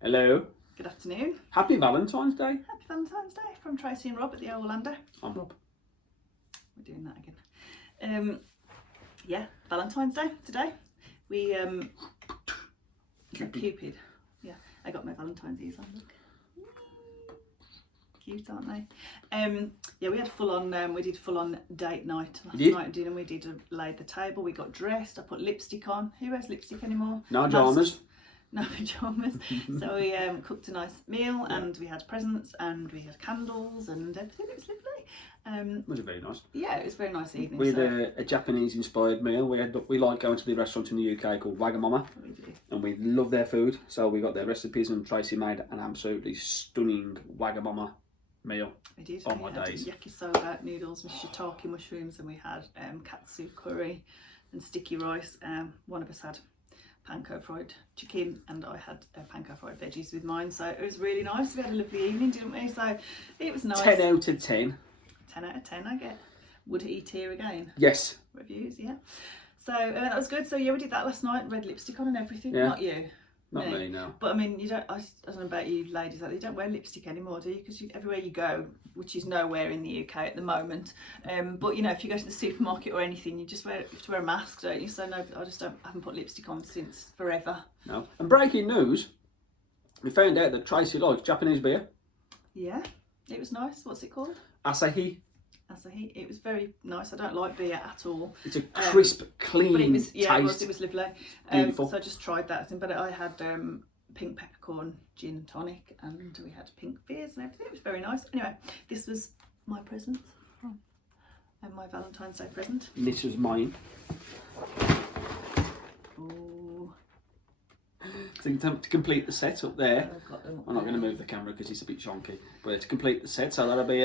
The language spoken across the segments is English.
Hello. Good afternoon. Happy Valentine's Day. Happy Valentine's Day from Tracy and Rob at the Orlando. I'm Rob. We're doing that again. Yeah, Valentine's Day today. We is that Cupid? Yeah, I got my Valentine's ears on. Look, cute, aren't they? Yeah, we had full on. We did full on date night last night, didn't we? Laid the table. We got dressed. I put lipstick on. Who wears lipstick anymore? No pajamas. No pajamas. So we cooked a nice meal, and we had presents, and we had candles, and everything. It was lovely. Was it very nice? Yeah, it was a very nice evening. We had a Japanese inspired meal. We like going to the restaurant in the UK called Wagamama, and we love their food. So we got their recipes, and Tracy made an absolutely stunning Wagamama meal. We did. On we my had days. Yakisoba noodles with shiitake mushrooms, and we had katsu curry and sticky rice. One of us had panko fried chicken, and I had panko fried veggies with mine, so it was really nice. We had a lovely evening, didn't we? So it was nice. 10 out of 10. 10 out of 10 I get. Would eat here again. Yes. Reviews, yeah. So that was good. So yeah, we did that last night. Red lipstick on and everything. Yeah. Not you. Not me, no. But I mean, you don't. I don't know about you ladies. You don't wear lipstick anymore, do you? Because everywhere you go, which is nowhere in the UK at the moment. But you know, if you go to the supermarket or anything, you have to wear a mask, don't you? So no, haven't put lipstick on since forever. No. And breaking news, we found out that Tracy likes Japanese beer. Yeah, it was nice. What's it called? Asahi. Asahi. It was very nice. I don't like beer at all. It's a crisp, clean but it was, yeah, taste. It was lovely. Beautiful. So I just tried that. But I had pink peppercorn gin and tonic, and we had pink beers and everything. It was very nice. Anyway, this was my present and my Valentine's Day present. And this was mine. Ooh. So to complete the set up there, I've got them up I'm not there. going to move the camera because it's a bit chonky, but to complete the set, so that'll be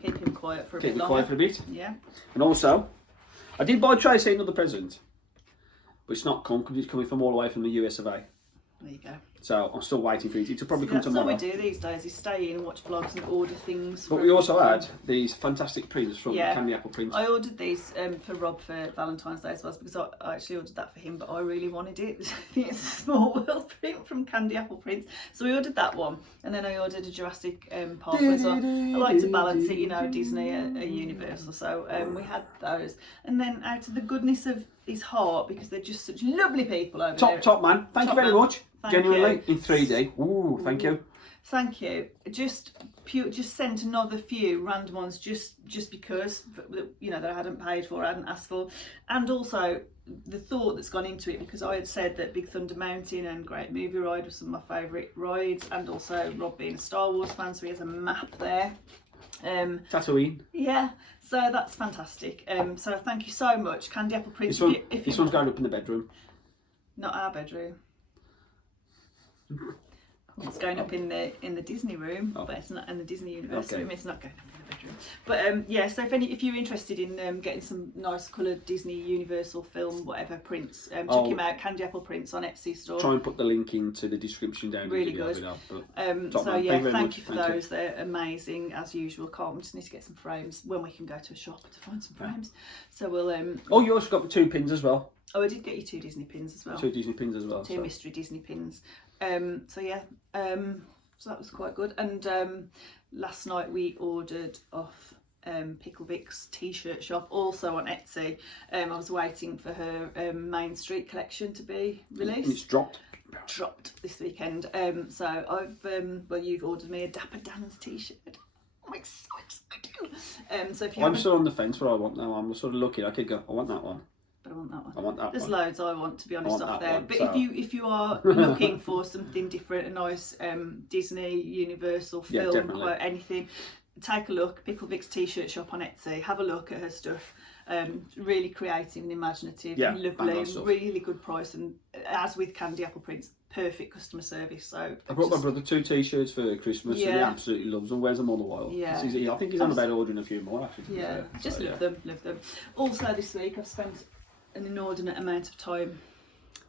Keep him quiet for a keep bit it longer. quiet for a bit. Yeah. And also, I did buy Tracy another present, but it's not come because it's coming from all the way from the US of A. There you go. So I'm still waiting for it. It'll probably come That's tomorrow. what we do these days, is stay in and watch vlogs and order things. But we also had these fantastic prints from Candyappleprints. I ordered these for Rob for Valentine's Day as well, because I actually ordered that for him, but I really wanted it. I think it's a Small World print from Candyappleprints. So we ordered that one, and then I ordered a Jurassic Park one. So I like to balance it, you know, Disney, a Universal. So we had those. And then out of the goodness of his heart, because they're just such lovely people over there. Top man. Thank you very much. Thank Genuinely, you. in 3D. Ooh, thank you. Thank you. Just sent another few random ones just because, you know, that I hadn't paid for, I hadn't asked for, and also the thought that's gone into it, because I had said that Big Thunder Mountain and Great Movie Ride was some of my favourite rides, and also Rob being a Star Wars fan, so he has a map there. Tatooine. Yeah, so that's fantastic. So thank you so much, Candyappleprints. This one's going up in the bedroom. Not our bedroom. It's going up in the Disney room, but it's not in the Disney Universal room. It's not going up in the bedroom. But yeah, so if you're interested in getting some nice coloured Disney Universal film whatever prints, check him out. Candyappleprints on Etsy store. Try and put the link into the description down. Really good. So yeah, thank you for those. They're amazing as usual. Carl, we just need to get some frames when we can go to a shop to find some frames. So we'll. Oh, you also got the 2 pins as well. Oh, I did get you 2 Disney pins as well. 2 Disney pins as well. 2 mystery Disney pins. So yeah, so that was quite good. And last night we ordered off Pickle Vic's t-shirt shop, also on Etsy. I was waiting for her Main Street collection to be released. And it's dropped this weekend. So I've well, you've ordered me a Dapper Dan's t-shirt. I'm so excited. So if you I'm still on the fence what I want now. I'm sort of looking. I could go, I want that one. But I want that one. I want that There's one. loads I want, to be honest, off there. One, but so. if you are looking for something different, a nice Disney Universal film, quote, anything, take a look. Pickle Vic's t-shirt shop on Etsy. Have a look at her stuff. Really creative and imaginative, and lovely, really good price, and as with Candyappleprints, perfect customer service. So I brought my brother 2 t-shirts for Christmas, and he absolutely loves them. Wears them all the while. Yeah, I think he's on about ordering a few more actually. Yeah, just love them. Also this week I've spent an inordinate amount of time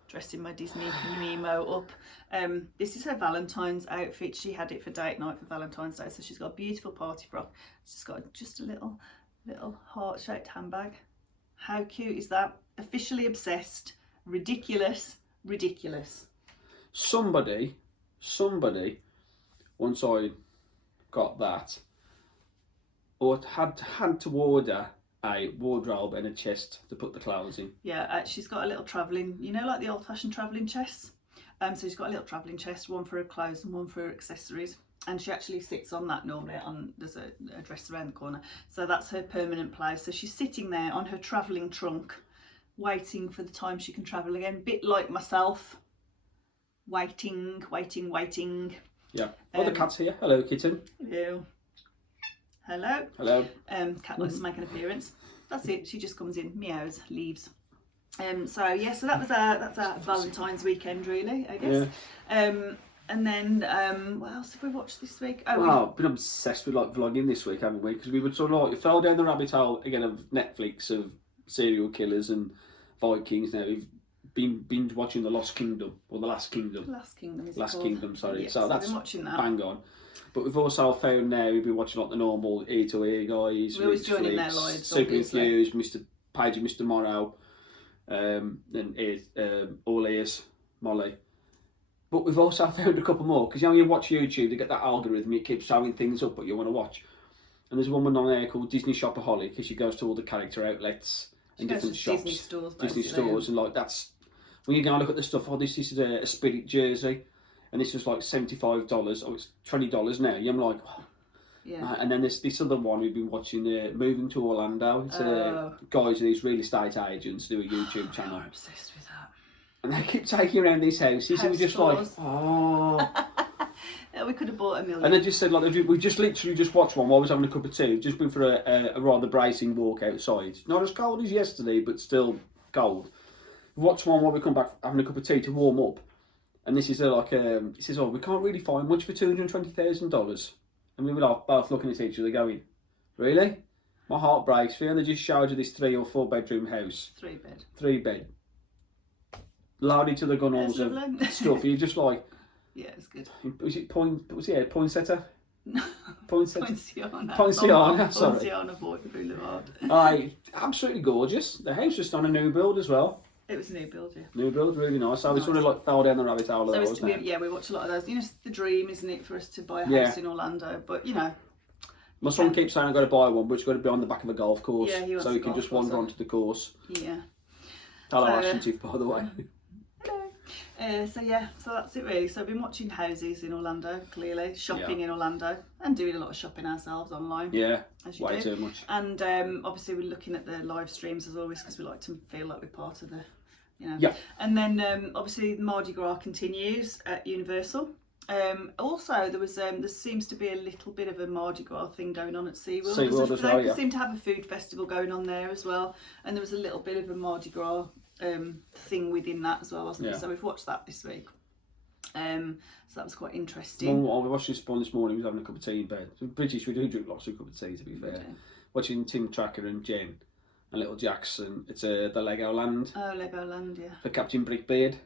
dressing my Disney Nemo up. This is her Valentine's outfit. She had it for date night for Valentine's Day, so she's got a beautiful party frock. She's got just a little heart-shaped handbag. How cute is that? Officially obsessed. Ridiculous. Ridiculous. Somebody, once I got that, or had to order a wardrobe and a chest to put the clothes in. Yeah, she's got a little travelling, you know, like the old-fashioned travelling chest. So she's got a little travelling chest, one for her clothes and one for her accessories. And she actually sits on that normally. There's a dresser around the corner, so that's her permanent place. So she's sitting there on her travelling trunk, waiting for the time she can travel again. Bit like myself, waiting. Yeah. Oh, the cat's here. Hello, kitten. Hello. Hello. Hello. Cat likes to make an appearance. That's it. She just comes in, meows, leaves. So yeah, so that's our Valentine's weekend, really, I guess. Yeah. And then what else have we watched this week? I've been obsessed with like vlogging this week, haven't we? Because we would sort of like fell down the rabbit hole again of Netflix of serial killers and Vikings. Now we've been binge watching The Lost Kingdom or The Last Kingdom. Last Kingdom is Last called. Kingdom, sorry. Yes, so that's been watching that. bang on. But we've also found now we've been watching like the normal ear to ear guys. We're always joining their lives. Super Infused, Mr. Page and Mr. Morrow, and All Ears, Molly. But we've also found a couple more because you know you watch YouTube, they get that algorithm, it keeps showing things up that you want to watch. And there's a woman on there called Disney Shopaholic because she goes to all the character outlets and different shops, Disney stores, and like that's when you go and look at the stuff. Oh, this is a Spirit jersey, and this was like $75. Oh, it's $20 now. I'm like, oh. Yeah. And then there's this other one we've been watching, Moving to Orlando. It's guys and these real estate agents do a YouTube channel. I'm obsessed with that. And they keep taking around these houses, and we're just like, Yeah, we could have bought a million. And they just said, like, we just literally just watched one while I was having a cup of tea. Just been for a rather bracing walk outside. Not as cold as yesterday, but still cold. We watched one while we come back having a cup of tea to warm up. And this is it says, we can't really find much for $220,000. And we were both looking at each other going, really? My heart breaks for you. And they just showed you this 3 or 4 bedroom house. 3 bed. Loaded to the gunnels of stuff. You're just like... Yeah, it's good. Was it Poinsettia? No. Poinciana, sorry. Poinciana Boulevard. Aye, absolutely gorgeous. The house just on a new build as well. It was a new build, yeah. New build, really nice. So we sort of like fell down the rabbit hole. We watch a lot of those. You know, it's the dream, isn't it, for us to buy a house in Orlando? But you know, my son keeps saying I've got to buy one, but it's got to be on the back of a golf course, so you can just wander onto the course. Yeah. Hello, Ashton, by the way. So that's it really. So I've been watching houses in Orlando, clearly, shopping in Orlando, and doing a lot of shopping ourselves online. Yeah, as you way do. too much. And obviously we're looking at the live streams as always because we like to feel like we're part of the, you know. Yeah. And then obviously Mardi Gras continues at Universal. Also there seems to be a little bit of a Mardi Gras thing going on at SeaWorld. They seem to have a food festival going on there as well, and there was a little bit of a Mardi Gras thing within that as well, wasn't it? So we've watched that this week. So that was quite interesting. Well, we watched this one this morning. We was having a cup of tea in bed. So British, we do drink lots of cup of tea, to be fair. Watching Tim Tracker and Jen and Little Jackson. It's the Legoland. Oh, Legoland, yeah. For Captain Brickbeard.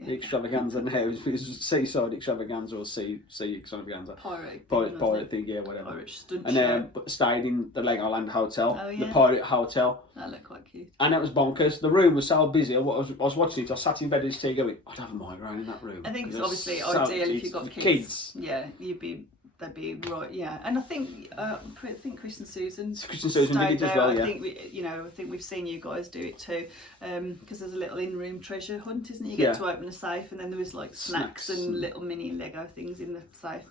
The extravaganza now. It's Seaside extravaganza or sea extravaganza. Pirate thing, yeah, whatever. Pirate stunt and then stayed in the Legoland Hotel, the Pirate Hotel. That looked quite cute. And that was bonkers. The room was so busy. I was watching it. I sat in bed with this tea going, I'd have a migraine in that room. I think it's obviously ideal if you've got kids. Yeah, they'd be right. Yeah, and I think Chris and Susan did it as well. Yeah. I think we've seen you guys do it too, because there's a little in-room treasure hunt, isn't it? You get to open a safe, and then there was like snacks and little mini Lego things in the safe.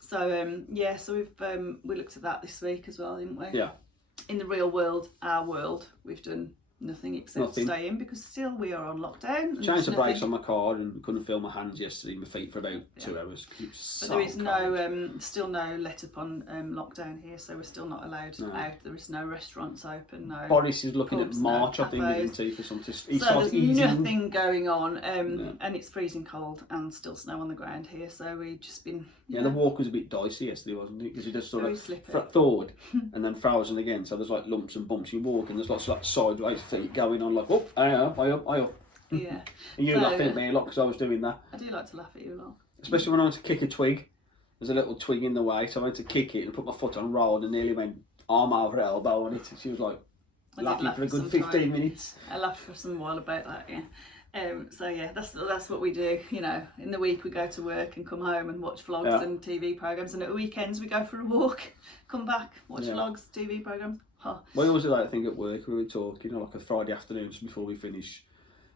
So so we looked at that this week as well, didn't we? Yeah. In the real world, our world, we've done nothing except stay in because still we are on lockdown. Changed the brakes on my car and couldn't feel my hands yesterday, my feet for about 2 hours. But there is still no let up on lockdown here, so we're still not allowed out. There is no restaurants open. No. Boris is looking at March, I think, isn't he, for something. So there's nothing going on, and it's freezing cold and still snow on the ground here. So we've just been. Yeah, the walk was a bit dicey yesterday, wasn't it? Because you just sort of thawed and then frozen again. So there's like lumps and bumps. You walk and there's lots of like sideways feet going on, like, I up. Yeah. And you laughing at me a lot because I was doing that. I do like to laugh at you a lot. Especially when I went to kick a twig. There's a little twig in the way, so I went to kick it and put my foot on roll and nearly went arm over elbow on it. And she was like, laughing for a good 15 minutes. I laughed for some while about that, yeah. So yeah, that's what we do. You know, in the week we go to work and come home and watch vlogs and TV programs, and at the weekends we go for a walk, come back, watch vlogs, TV programs. Huh. We always do that thing at work. We would talk, you know, like a Friday afternoon just before we finish.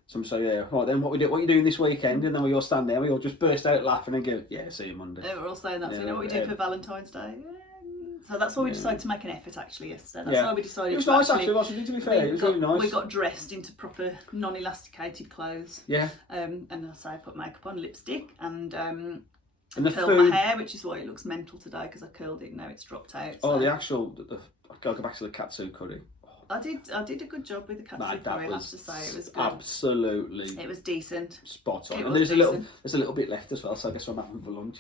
Some say, yeah, right then, what are you doing this weekend? And then we all stand there, we all just burst out laughing and go, yeah, see you Monday. Yeah, we're all saying that. So you know what we do for Valentine's Day? So that's why we decided to make an effort actually yesterday. That's why we decided. It was nice actually. Wasn't it? To be fair, it was really nice. We got dressed into proper non-elasticated clothes. Yeah. And I put makeup on, lipstick, and the curled food... my hair, which is why it looks mental today because I curled it and now it's dropped out. Oh, the actual. I'll go back to the katsu curry. I did a good job with the katsu curry. I have to say it was good. Absolutely. It was decent. Spot on. And there's a little bit left as well, so I guess I'm having for lunch.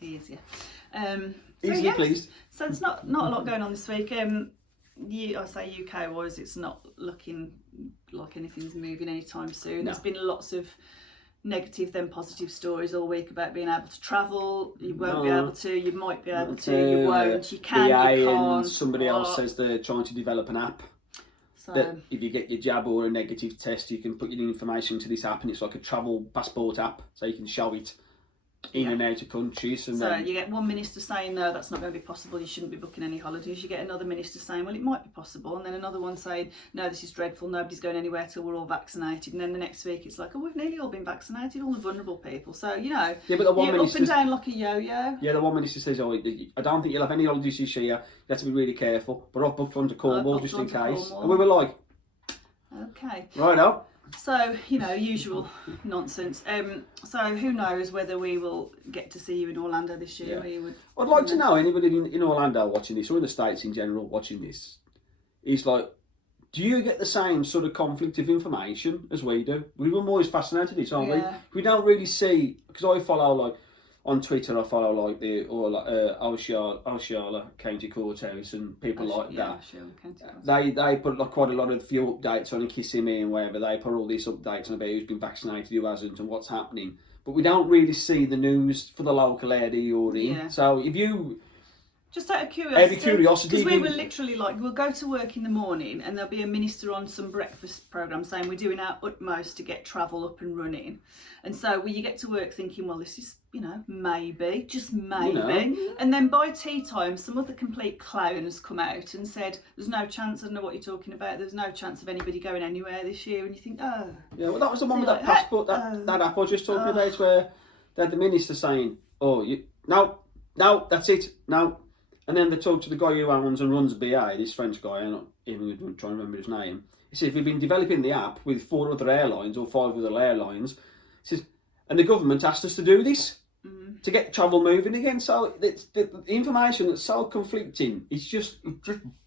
Easier. Easily pleased. So it's not a lot going on this week. I say UK wise, it's not looking like anything's moving anytime soon. No. There's been lots of negative then positive stories all week about being able to travel. You won't be able to, you might be able to, you won't, you can, you can't. Somebody else says they're trying to develop an app. So that if you get your jab or a negative test, you can put your information into this app, and it's like a travel passport app, so you can show it in and out of countries. And so then you get one minister saying no, that's not going to be possible, you shouldn't be booking any holidays. You get another minister saying well, it might be possible, and then another one saying no, this is dreadful, nobody's going anywhere till we're all vaccinated. And then the next week it's like, oh, we've nearly all been vaccinated, all the vulnerable people. So you know, but the one you're up and down like a yo-yo. Yeah, the one minister says, oh, I don't think you'll have any holidays this year, you have to be really careful, but I've booked one to Cornwall just in case. And we were like, okay, right now. So, you know, usual nonsense. So who knows whether we will get to see you in Orlando this year. Yeah. I'd like to know, anybody in Orlando watching this, or in the States in general watching this, is like, do you get the same sort of conflict of information as we do? We're always fascinated with this, aren't we? We don't really see, because I follow, like, on Twitter, I follow like the Osceola County Courthouse and people like that. They put like quite a lot of few updates on Kissimmee and wherever. They put all these updates on about who's been vaccinated, who hasn't, and what's happening. But we don't really see the news for the local area you're in. Yeah. So if you... Just out of curiosity, because we were literally like, we'll go to work in the morning and there'll be a minister on some breakfast programme saying we're doing our utmost to get travel up and running. And so you get to work thinking, well, this is, you know, maybe, just maybe. You know. And then by tea time, some other complete clown has come out and said, there's no chance, I don't know what you're talking about, there's no chance of anybody going anywhere this year. And you think, oh. Yeah, well, that was the one with that passport, that app I was just talking about, where they had the minister saying, oh, no, that's it, no. And then they talk to the guy who owns and runs BA, this French guy, I'm not even going to try and remember his name. He says, we've been developing the app with 4 other airlines or 5 other airlines. He says, and the government asked us to do this to get travel moving again. So it's the information that's so conflicting. It just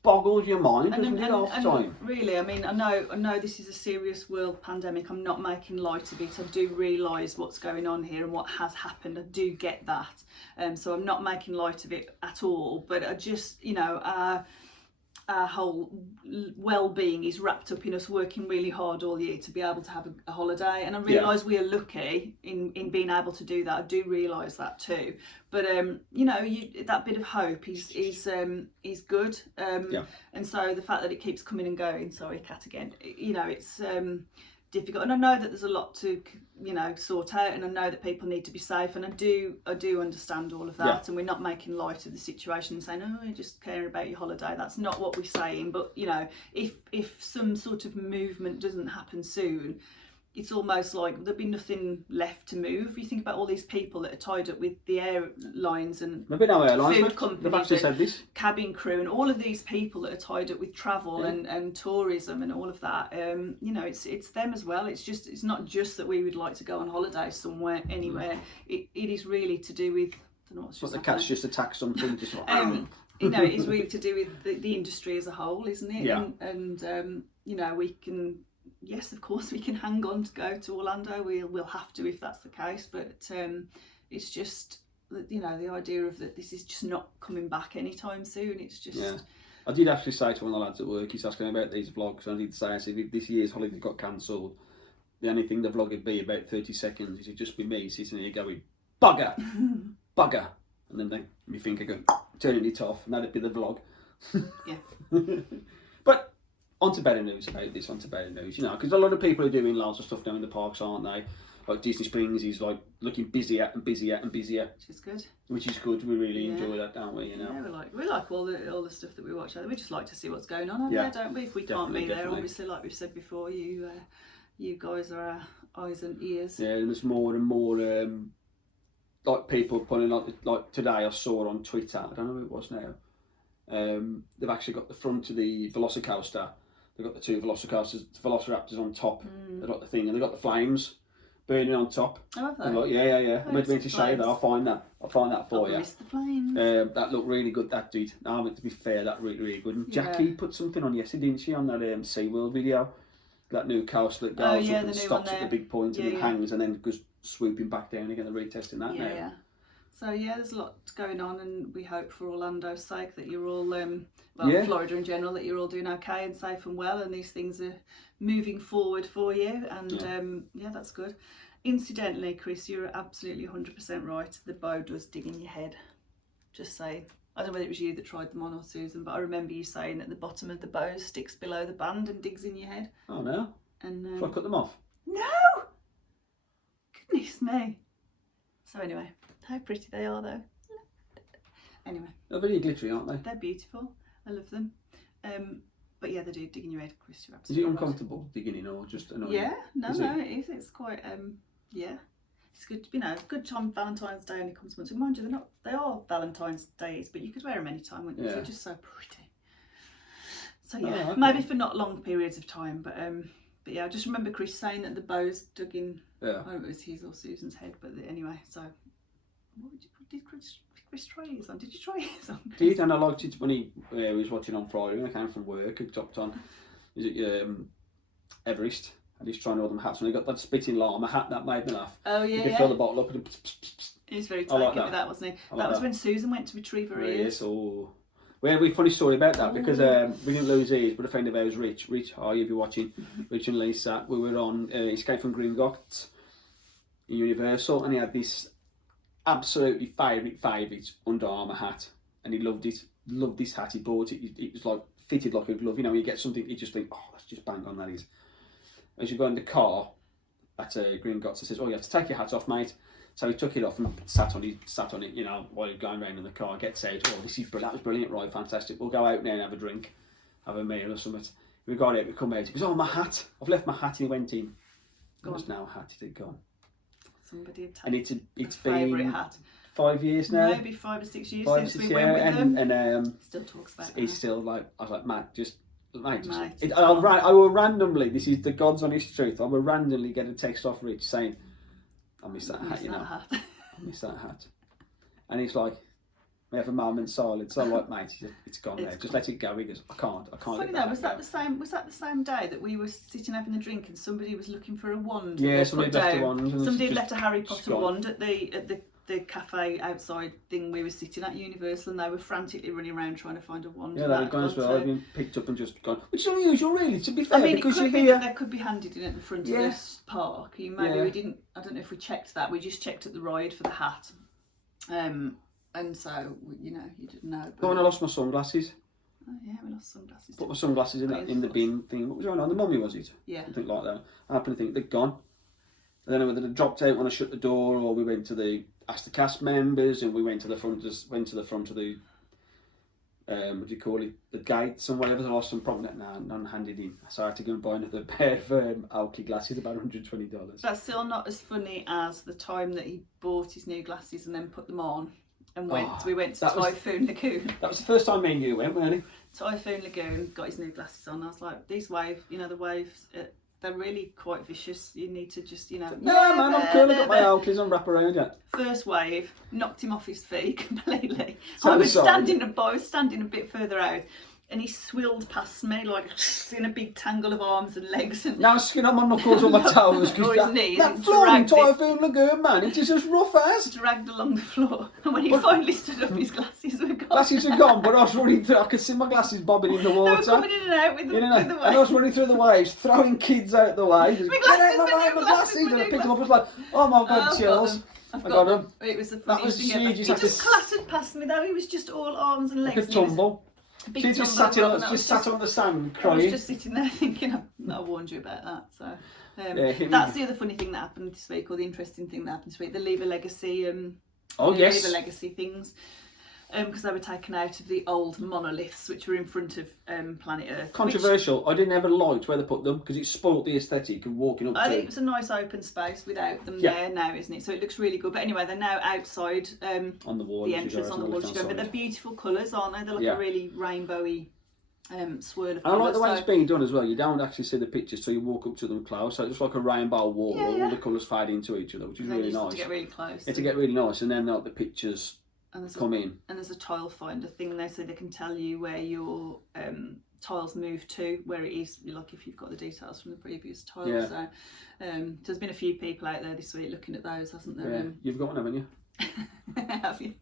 boggles your mind, doesn't it, half the time? Really, I mean, I know this is a serious world pandemic. I'm not making light of it. I do realise what's going on here and what has happened. I do get that. So I'm not making light of it at all. But I just, you know, our whole well-being is wrapped up in us working really hard all year to be able to have a holiday, and I realise we are lucky in being able to do that. I do realise that too, but you know, that bit of hope is good, and so the fact that it keeps coming and going, sorry cat again, you know, it's difficult, and I know that there's a lot to, you know, sort out, and I know that people need to be safe, and I do understand all of that, and we're not making light of the situation and saying, oh, you're just caring about your holiday. That's not what we're saying, but you know, if some sort of movement doesn't happen soon, it's almost like there'll be nothing left to move. You think about all these people that are tied up with the airlines and food companies and cabin crew and all of these people that are tied up with travel and tourism and all of that. You know, it's them as well. It's not just that we would like to go on holiday somewhere, anywhere. It is really to do with, I don't know what's just the cat's just attacked something. Just you know, it's really to do with the industry as a whole, isn't it? Yeah. And you know, we can... Yes, of course, we can hang on to go to Orlando. We'll have to if that's the case. But it's just, you know, the idea of that this is just not coming back anytime soon. It's just... Yeah. I did actually say to one of the lads at work, he's asking about these vlogs, and I did say, I said, if this year's holiday got cancelled, the only thing the vlog would be about 30 seconds. It'd just be me sitting here going, bugger, bugger. And then my finger go, turning it off, and that'd be the vlog. Yeah. But on to better news about this, on to better news, you know, because a lot of people are doing lots of stuff now in the parks, aren't they? Like Disney Springs is like looking busier and busier and busier. Which is good. Which is good. We really enjoy that, don't we? You know. Yeah, we like all the stuff that we watch. We just like to see what's going on out there, don't we? If we can't be there, obviously, like we've said before, you guys are our eyes and ears. Yeah, and there's more and more like people putting like today I saw on Twitter. I don't know who it was now. They've actually got the front of the Velocicoaster. They've got the two Velociraptors on top. They've got the thing, and they've got the flames burning on top. Oh, have they? Like, yeah. I'm meant to show you that. I'll find that for you. Missed the flames. That looked really good. That did. No, but to be fair, that really good. And Jackie put something on yesterday, didn't she, on that SeaWorld video? That new coaster that goes up and stops at the big point and then hangs and then goes swooping back down again. They're retesting that now. Yeah. So there's a lot going on, and we hope for Orlando's sake that you're all, Florida in general, that you're all doing okay and safe and well, and these things are moving forward for you. And that's good. Incidentally, Chris, you're absolutely 100% right. The bow does dig in your head. Just saying. I don't know whether it was you that tried them on or Susan, but I remember you saying that the bottom of the bow sticks below the band and digs in your head. Oh no! And shall I cut them off? No! Goodness me. So anyway, how pretty they are though. Anyway. They're very glittery, aren't they? They're beautiful. I love them. But yeah, they do dig in your head, Chris. You're Is absolutely it uncomfortable digging in or just annoying? Yeah, no, it is. It's quite it's good, good time. Valentine's Day only comes once. Mind you, they are Valentine's Days, but you could wear them any time, wouldn't you? They're just so pretty. So yeah, okay. Maybe for not long periods of time, but yeah, I just remember Chris saying that the bows dug in. I don't know if it was his or Susan's head, but anyway. So what did Chris try his on? Did you try his on? Did, and I liked it when he was watching on Friday when I came from work. He hopped on. Is it Everest? And he's trying all them hats, and he got that spitting llama hat that made me laugh. Oh yeah, you could fill the bottle up and he was very taken with that, wasn't he? That was when Susan went to retrieve her ears. Oh, we had a funny story about that because we didn't lose ears, but a friend of ours, Rich, hi if you're watching, Rich and Lisa, we were on Escape from Gringotts in Universal, and he had this absolutely favourite Under Armour hat, and he loved this hat. He bought it. It was like fitted like a glove. You know, you get something, you just think, oh, that's just bang on, that is. As you go in the car at Gringotts, he says, oh, you have to take your hat off, mate. So he took it off and sat on it, you know, while you're going around in the car. Gets out, oh, that was brilliant, right, fantastic. We'll go out now and have a drink, have a meal or something. We got out, we come out, he goes, oh, my hat. I've left my hat, and he went in. There was no hat, it had gone. Somebody had taken it's been hat. 5 years now. Maybe 5 or 6 years since we went with them. And still talks about he's still like, I was like, Matt, Mate, I will randomly, this is the God's honest truth, I will randomly get a text off Rich saying, I miss that hat, I miss that hat. And he's like, we have a moment's silence. I'm like, mate, it's gone now. Just let it go. He goes, I can't. Funny though, was that the same day that we were sitting having a drink and somebody was looking for a wand? Yeah, somebody left a wand. Somebody left a Harry Potter wand at the cafe outside thing we were sitting at Universal, and they were frantically running around trying to find a wand. Yeah, they'd gone as well. They'd been picked up and just gone, which is unusual, really. To be fair, I mean, because it could you hear they could be handed in at the front of this park. We didn't. I don't know if we checked that. We just checked at the ride for the hat. And so, you didn't know. But when I lost my sunglasses. Oh yeah, we lost sunglasses. Put my sunglasses in the bin thing. What was going on? The mummy, was it? Yeah. Something like that. I happened to think they're gone. And then whether they dropped out when I shut the door, or we went to asked the cast members, and we went to the front of the what do you call it? The gates and whatever. I lost them, probably none handed in. So I had to go and buy another pair of Oakley glasses, about $120. That's still not as funny as the time that he bought his new glasses and then put them on. And we went to Typhoon Lagoon. That was the first time me and you went, weren't it? Typhoon Lagoon, got his new glasses on. I was like, these wave, the waves, they're really quite vicious. You need to just, No, man, I'm cool. I've got my Oakleys on wrap around yet. First wave, knocked him off his feet completely. I was standing a bit further out. And he swilled past me like in a big tangle of arms and legs. And now skin on my knuckles on my toes. That floor in Typhoon Lagoon, man, it is as rough as. Dragged along the floor. And when he finally stood up, his glasses were gone. Glasses are gone, but I was running through, I could see my glasses bobbing in the water. They were coming in and out with the waves. And I was running through the waves, throwing kids out the way. Just, get out my glasses. And I picked them up, I was like, oh my God, chills. I got them. It was the funniest thing ever. He just clattered past me though. He was just all arms and legs. Like a tumble. big She just tumble sat, rock, and I was sat on the sand I was crying. just sitting there thinking, I warned you about that. So Yeah, that's the other funny thing that happened this week, or the interesting thing that happened this week. The Leave a Legacy. Oh the yes. Leave a Legacy things. Because they were taken out of the old monoliths, which were in front of Planet Earth. Controversial. I didn't ever liked where they put them because it spoilt the aesthetic of walking up I to. think it's a nice open space without them there now, isn't it? So it looks really good. But anyway, they're now outside on the wall. the entrance on the wall. But they're beautiful colours, aren't they? They're like a really rainbowy swirl of colours. I like the way it's being done as well. You don't actually see the pictures till you walk up to them close. So it's just like a rainbow wall where all the colours fade into each other, which is really nice. To get really close. Yeah, to get really nice, and then like the pictures come in. And there's a tile finder thing there, so they can tell you where your tiles move to, where it is, like if you've got the details from the previous tile. Yeah. So there's been a few people out there this week looking at those, hasn't there? Yeah. You've got one, haven't you? Have you?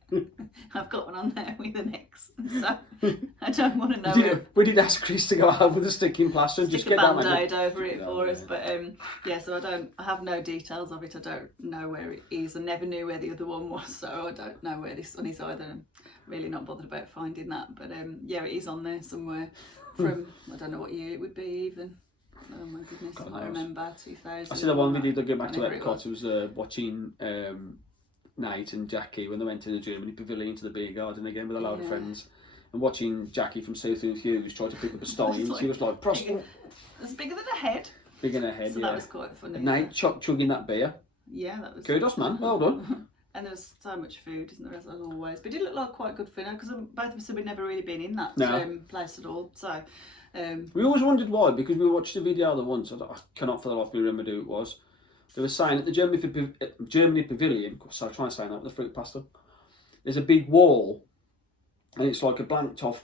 I've got one on there with an X, so I don't want to know. We did ask Chris to go out with a sticking plaster and just get that band-aid over it for us, but so I have no details of it. I don't know where it is. I never knew where the other one was, so I don't know where this one is either. I'm really not bothered about finding that, but it is on there somewhere from I don't know what year it would be even. Oh my goodness, I can't remember. 2000. I see the one we did. Go back to Epcot. It was watching Nate and Jackie when they went to the Germany pavilion to the beer garden again with a load of friends, and watching Jackie from Soothing Hughes try to pick up a stone. She was like, it's bigger than a head. Bigger than a head, so that was quite funny. And Nate chugging that beer. Yeah, that was. Kudos, man. Well done. And there was so much food, isn't there, as always? But it did look like quite good fun because both of us had never really been in that place at all. So we always wondered why, because we watched a video the once. I cannot for the life of me remember who it was. They were saying at the Germany pavilion. So I try and say that with the fruit pasta. There's a big wall, and it's like a blanked off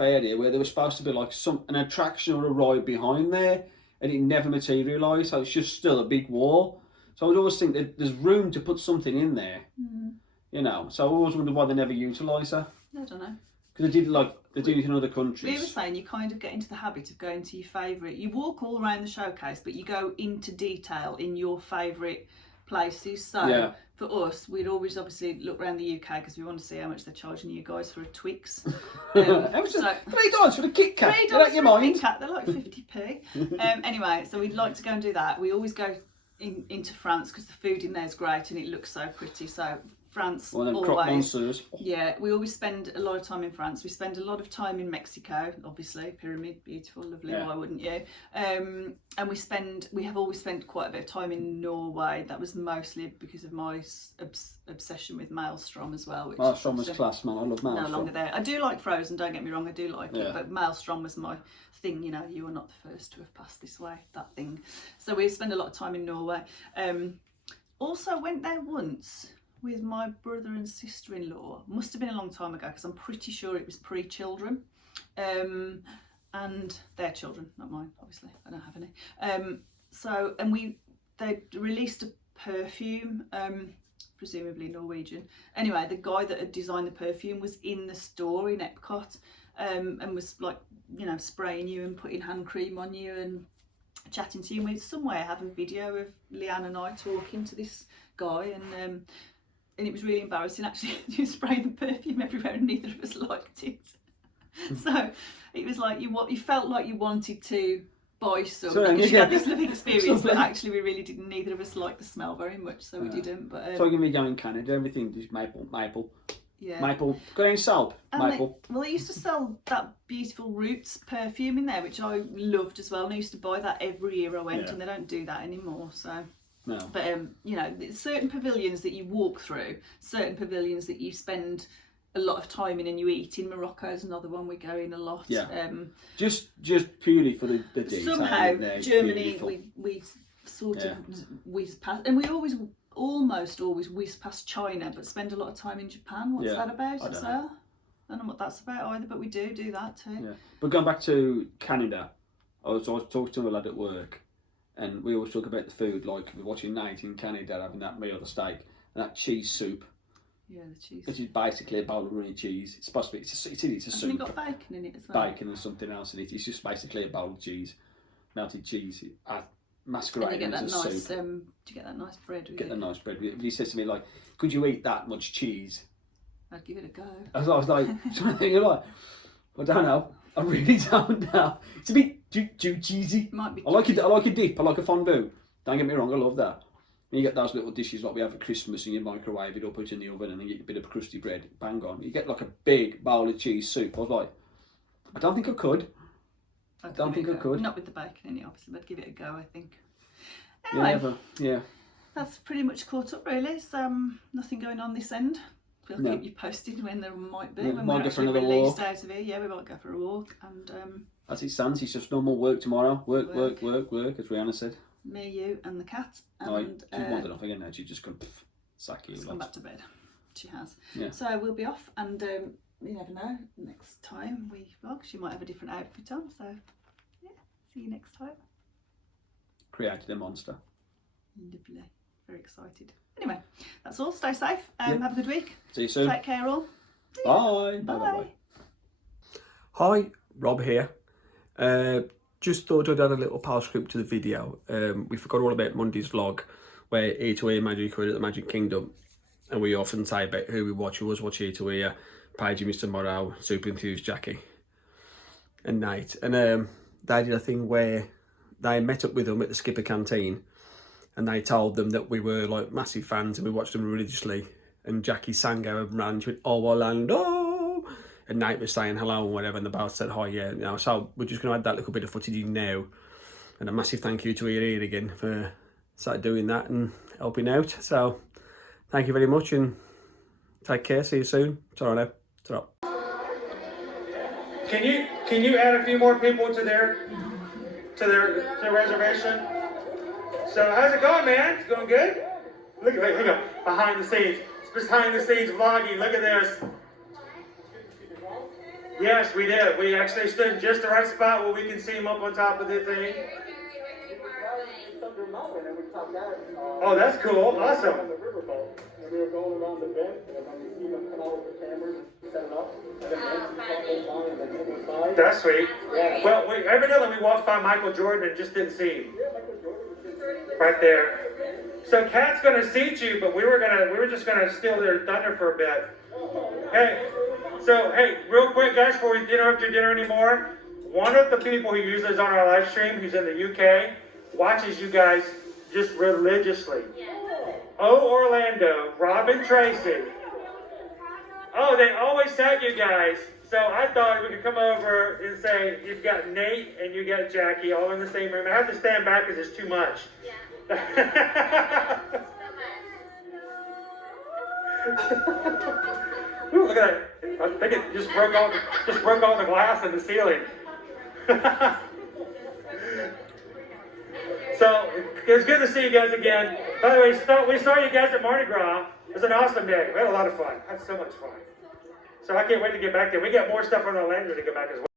area where there was supposed to be like an attraction or a ride behind there, and it never materialised. So it's just still a big wall. So I would always think that there's room to put something in there, you know. So I always wondered why they never utilise her. I don't know. Because they do it in other countries. We were saying you kind of get into the habit of going to your favourite. You walk all around the showcase, but you go into detail in your favourite places. So for us, we'd always obviously look around the UK because we want to see how much they're charging you guys for a Twix. $3 for the Kit Kat. $3 for a Kit Kat. They're like 50p. Anyway, so we'd like to go and do that. We always go into France because the food in there is great and it looks so pretty. So France, always. Yeah, we always spend a lot of time in France. We spend a lot of time in Mexico, obviously. Pyramid, beautiful, lovely. Why wouldn't you? And we have always spent quite a bit of time in Norway. That was mostly because of my obsession with Maelstrom as well. Maelstrom was class, man. I love Maelstrom. No longer there. I do like Frozen. Don't get me wrong. I do like it, but Maelstrom was my thing. You know, you are not the first to have passed this way. That thing. So we spend a lot of time in Norway. Also went there once with my brother and sister-in-law. Must have been a long time ago because I'm pretty sure it was pre-children, and their children, not mine, obviously. I don't have any. They released a perfume, presumably Norwegian. Anyway, the guy that had designed the perfume was in the store in Epcot, and was like, you know, spraying you and putting hand cream on you and chatting to you. And we somewhere have a video of Leanne and I talking to this guy, and it was really embarrassing actually. You sprayed the perfume everywhere and neither of us liked it. So it was like you felt like you wanted to buy some because you had this living experience, but actually we really didn't. Neither of us liked the smell very much, so we didn't. But so when we go in Canada, everything is maple. Yeah. Maple. Got any soap? Maple. They used to sell that beautiful Roots perfume in there, which I loved as well. And I used to buy that every year I went, and they don't do that anymore. So. No. But you know, certain pavilions that you walk through, certain pavilions that you spend a lot of time in and you eat in. Morocco is another one we go in a lot. Yeah. Just purely for the detail. Somehow Germany we sort of whiz past, and we almost always whiz past China, but spend a lot of time in Japan. What's that about as well? I don't know what that's about either, but we do that too. Yeah. But going back to Canada, I was talking to a lad at work. And we always talk about the food, like we're watching Nate in Canada having that meal, the steak, and that cheese soup. Yeah, the cheese. Which is basically a bowl of runny cheese. It's supposed to be, it's a soup. It's got bacon in it as well. Bacon and something else in it. It's just basically a bowl of cheese, melted cheese, masquerading as a soup. Do you get that nice bread? Get the nice bread. He says to me, like, could you eat that much cheese? I'd give it a go. I was like, you're like, I don't know. I really don't know. It's a bit too cheesy. Might be. I like it. I like a dip. I like a fondue. Don't get me wrong. I love that. And you get those little dishes like we have at Christmas, and you microwave it or put it in the oven, and then you get a bit of crusty bread. Bang on. You get like a big bowl of cheese soup. I was like, I don't think I could. I don't think I could. Not with the bacon in it, obviously, but give it a go, I think. Anyway, yeah. That's pretty much caught up, really. So nothing going on this end. We'll keep you posted when there might be. Yeah, when might we're go for actually another released walk. out of here. Yeah, we might go for a walk. And as it stands, it's just normal work tomorrow. Work, as Rihanna said. Me, you, and the cat. And And she's wandered off again now. She's just gone sack you. she's gone back to bed. She has. Yeah. So we'll be off, and you never know. Next time we vlog, she might have a different outfit on. So yeah, see you next time. Created a monster. Lovely. Very excited. Anyway, that's all. Stay safe. Have a good week. See you soon. Take care, all. Bye. Bye. Hi, Rob here. Just thought I'd add a little postscript to the video. We forgot all about Monday's vlog, where Ear to Ear Magic were at the Magic Kingdom, and we often say about who we watch. We always watch Ear to Ear, Paige, Mr. Morrow, Super Enthused Jackie, and Nate. And they did a thing where they met up with them at the Skipper Canteen, and they told them that we were like massive fans and we watched them religiously. And Jackie sang over and she went, "Oh, Orlando," and Nate was saying hello and whatever, and the both said hi, yeah. You know, so we're just going to add that little bit of footage in now. And a massive thank you to Ear again for doing that and helping out. So thank you very much and take care. See you soon. Ta-ra now. Ta-ra. Can you add a few more people to their reservation? So how's it going, man? It's going good? Look at behind the scenes. It's behind the scenes vlogging. Look at this. Yes, we did. We actually stood in just the right spot where we can see him up on top of the thing. Oh, that's cool. Awesome. We were going around the bend, and then we see them come out with the cameras and set it up, and then Nancy comes on and then hit inside. That's sweet. Yeah. Well, evidently we walked by Michael Jordan and just didn't see him. Right there. So Kat's gonna seat you, but we were just gonna steal their thunder for a bit. Hey, real quick, guys, before we interrupt your dinner anymore, one of the people who uses on our live stream, who's in the UK, watches you guys just religiously. Oh, Orlando, Rob and Tracy. Oh, they always tag you guys. So I thought we could come over and say, you've got Nate and you got Jackie all in the same room. I have to stand back because it's too much. Yeah. Ooh, look at that. I think it just broke all the glass in the ceiling. So, it's good to see you guys again. By the way, we saw you guys at Mardi Gras. It was an awesome day. We had a lot of fun. I had so much fun. So I can't wait to get back there. We got more stuff on Orlando to go back as well.